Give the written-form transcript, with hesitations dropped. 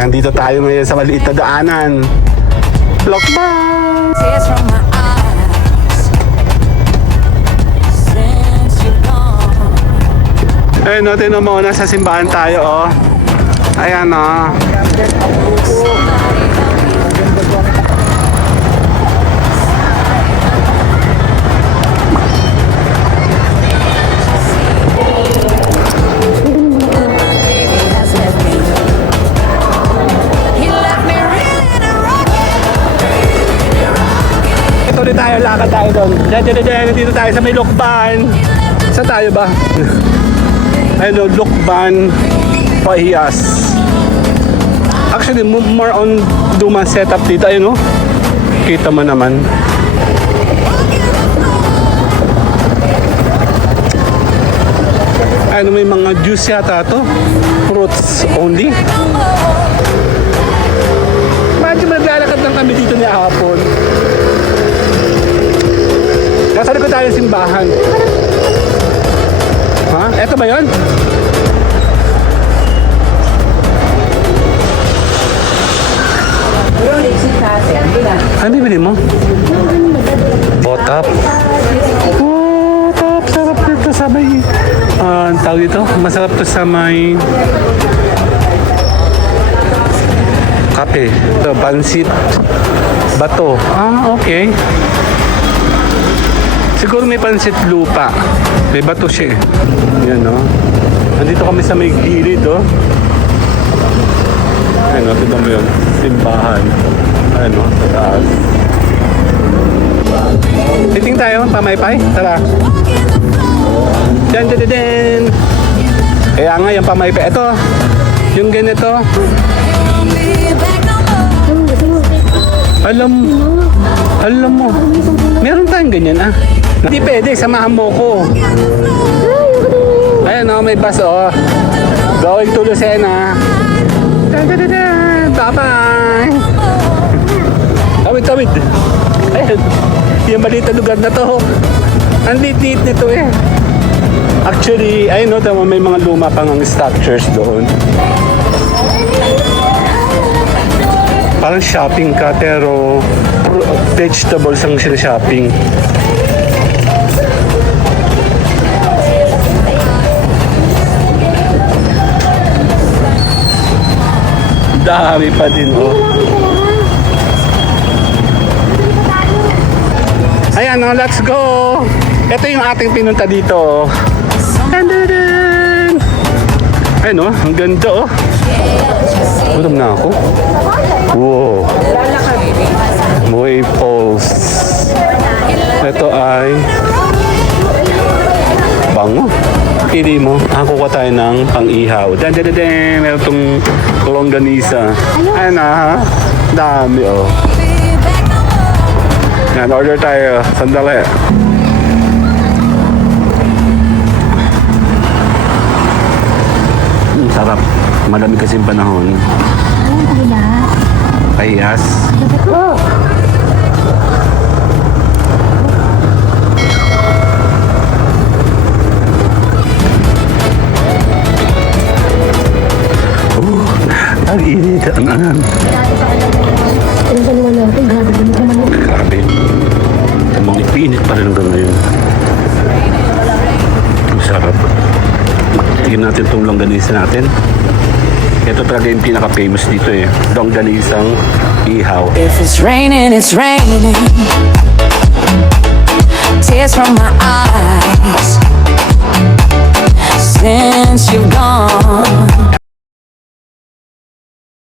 Nandito tayo ngayon sa maliit na daanan. Lokban! Tears from my eyes since you've gone. Ayun, no, tinan mo, nasa simbahan tayo, oh. Ayan, oh. Baby has left me. He left me reeling and rocking. Ito ulit tayo, lakad tayo doon. Diyan, dito tayo sa may Lokban. Saan tayo ba? Ayun, Lokban, Pahiyas. Actually, more on Duma setup dito. Ayun, no? Kita mo naman. Ayun, may mga juice yata to. Fruits only. Medyo maglalakad lang kami dito ni hapon. Nasa likod tayo ng simbahan. Ha? Eto ba yun? Ano bibili mo? Botap. Botap. Sarap dito sa may... ang tawag dito? Masarap to sa may... kape. Ito, pansit. Bato. Ah, okay. Siguro may pansit lupa. May bato siya eh. Yan, no? Nandito kami sa may gilid, oh. Ayun, no? Tignan mo yun. Simbahan. Ayun, no? Sa taas. Titing tayo, pamaypay. Tara. Dyan, dyan, dyan. Kaya nga, yung pamaypay. Ito, yung ganito. Alam mo. Meron tayong ganyan, ah. Hindi pwede, samahan mo ko. Ayan, oh, may bus, oh. Going to Lucena. Bye-bye. Tawid. Ayan. Yung balita lugar na to. Ang lit-lit nito eh. Actually, ayun, no, may mga luma pang structures doon. Parang shopping ka, pero vegetables ang sila-shopping. Dami pa din, oh. Ayan, oh, let's go! Ito yung ating pinunta dito. Ayun, oh, ang ganda, oh. Gutom na ako. Wow. Moy Falls. Ito ay bango. Pili mo. Kuha tayo ng pang-ihaw. Dan. Meron itong longganisa. Ayan na, ha? Dami, oh. Yan, order tayo. Sandali. Sarap. Malamig kasi yung panahon. Pahiyas. Ang init. Ang angan. Grabe. Tamang ipinit pa rin hanggang ngayon. Ang sarap. Tignan natin itong longganisa natin. Ito talaga yung pinaka-famous dito eh. Longganisang ihaw. If it's raining, it's raining. Tears from my eyes since you've gone.